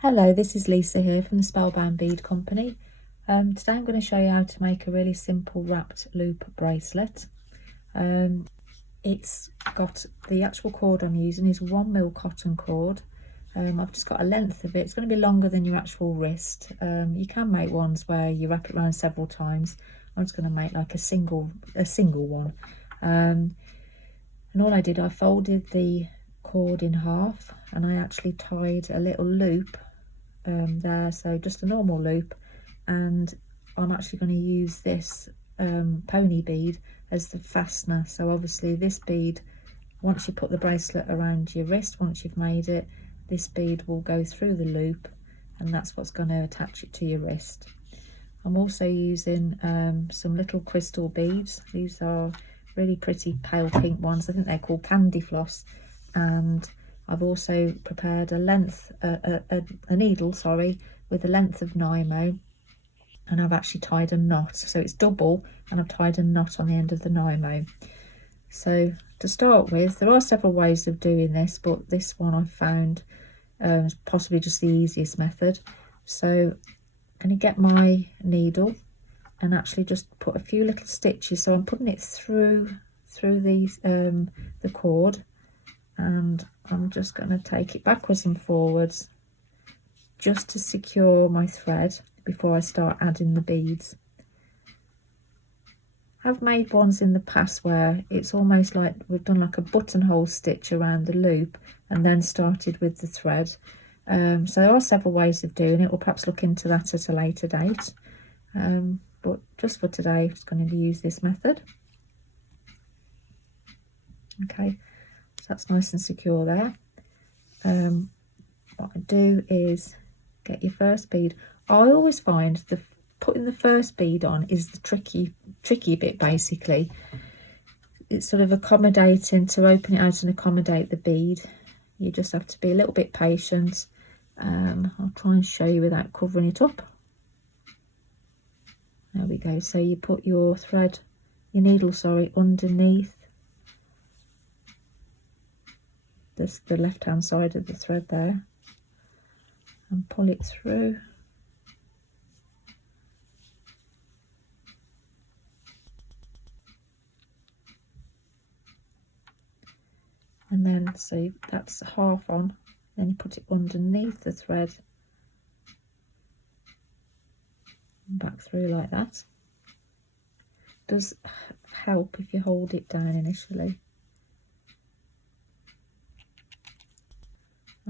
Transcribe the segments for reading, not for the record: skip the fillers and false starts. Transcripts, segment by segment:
Hello, this is Lisa here from the Spellbound Bead Company. Today I'm going to show you how to make a really simple wrapped loop bracelet. It's got the actual cord I'm using is 1mm cotton cord. I've just got a length of it. It's going to be longer than your actual wrist. You can make ones where you wrap it around several times. I'm just going to make like a single one. And all I did, I folded the cord in half and I actually tied a little loop there, so just a normal loop, and I'm actually going to use this pony bead as the fastener. So obviously this bead, once you put the bracelet around your wrist, once you've made it, this bead will go through the loop and that's what's going to attach it to your wrist. I'm also using some little crystal beads. These are really pretty pale pink ones. I think they're called candy floss, and I've also prepared a needle, with a length of 9mm, and I've actually tied a knot. So it's double, and I've tied a knot on the end of the 9mm. So to start with, there are several ways of doing this, but this one I found is possibly just the easiest method. So I'm going to get my needle and actually just put a few little stitches. So I'm putting it through these the cord, and I'm just going to take it backwards and forwards just to secure my thread before I start adding the beads. I've made ones in the past where it's almost like we've done like a buttonhole stitch around the loop and then started with the thread. So there are several ways of doing it. We'll perhaps look into that at a later date. But just for today, I'm just going to use this method. Okay, so that's nice and secure there. What I do is get your first bead. I always find putting the first bead on is the tricky bit. Basically, it's sort of accommodating to open it out and accommodate the bead. You just have to be a little bit patient. I'll try and show you without covering it up. There we go. So you put your needle underneath the left hand side of the thread there and pull it through. And then, so that's half on, then you put it underneath the thread and back through like that. Does help if you hold it down initially.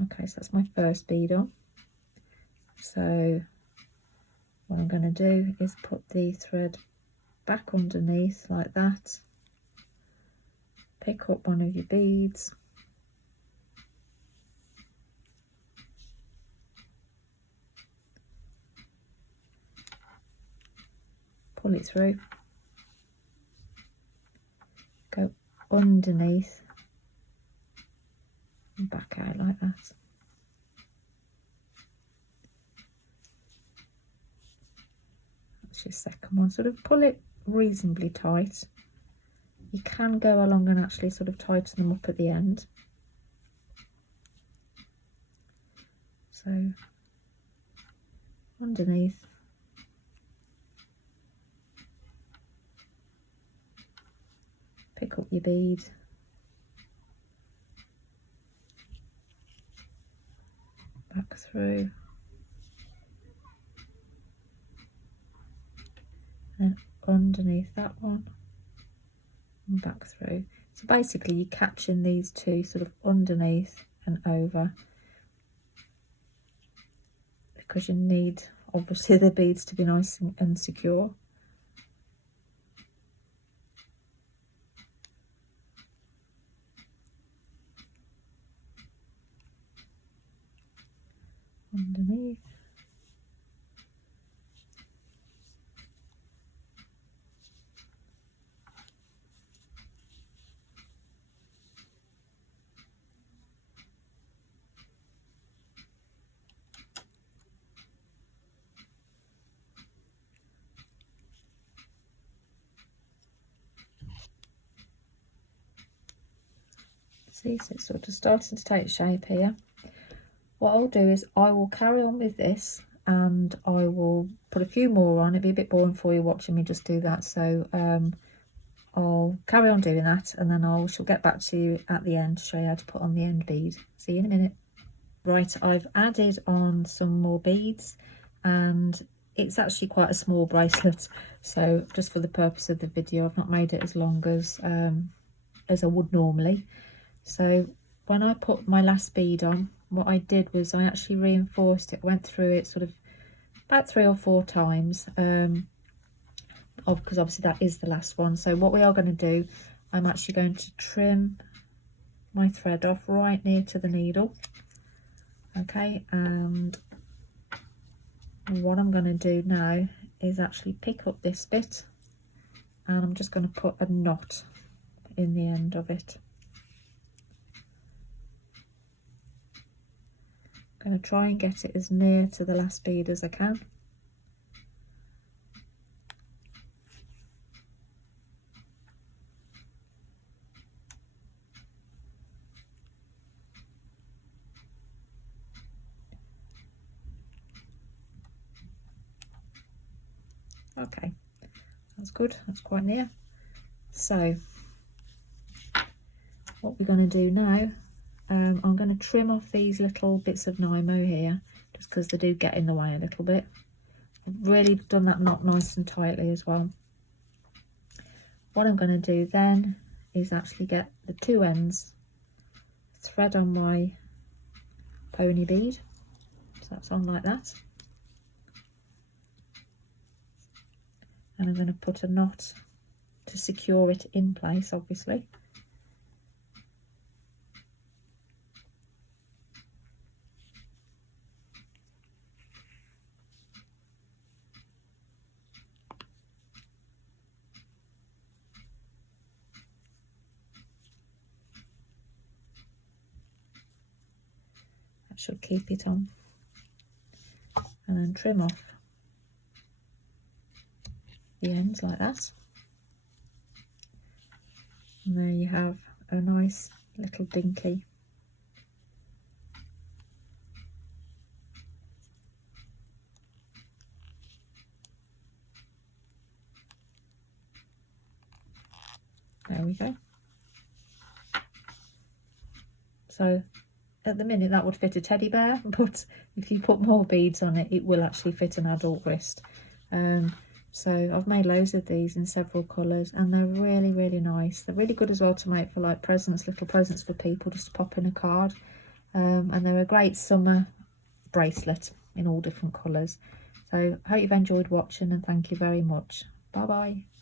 Okay, so that's my first bead on. So what I'm going to do is put the thread back underneath like that. Pick up one of your beads, pull it through, go underneath and back out like that. That's your second one. Sort of pull it reasonably tight. You can go along and actually sort of tighten them up at the end. So underneath, pick up your bead, back through, and underneath that one and back through. So basically you're catching these two sort of underneath and over, because you need obviously the beads to be nice and secure. Underneath. See, so it's sort of starting to take shape here. what I'll do is I will carry on with this, and I will put a few more on. It'll be a bit boring for you watching me just do that, so I'll carry on doing that, and then I shall get back to you at the end to show you how to put on the end bead. See you in a minute. Right, I've added on some more beads, and it's actually quite a small bracelet, so just for the purpose of the video I've not made it as long as I would normally. So when I put my last bead on, what I did was I actually reinforced it. I went through it sort of about 3 or 4 times, because obviously that is the last one. So what we are going to do, I'm actually going to trim my thread off right near to the needle. Okay, and what I'm going to do now is actually pick up this bit, and I'm just going to put a knot in the end of it. I'm going to try and get it as near to the last bead as I can. Okay, that's good, that's quite near. So what we're going to do now, I'm going to trim off these little bits of Nymo here, just because they do get in the way a little bit. I've really done that knot nice and tightly as well. What I'm going to do then is actually get the 2 ends, thread on my pony bead, so that's on like that, and I'm going to put a knot to secure it in place, obviously. That should keep it on, and then trim off the ends like that, and there you have a nice little dinky there we go. So at the minute that would fit a teddy bear, but if you put more beads on it, it will actually fit an adult wrist. So I've made loads of these in several colours, and they're really, really nice. They're really good as well to make for like presents, little presents for people, just to pop in a card. And they're a great summer bracelet in all different colours. So I hope you've enjoyed watching, and thank you very much. Bye bye.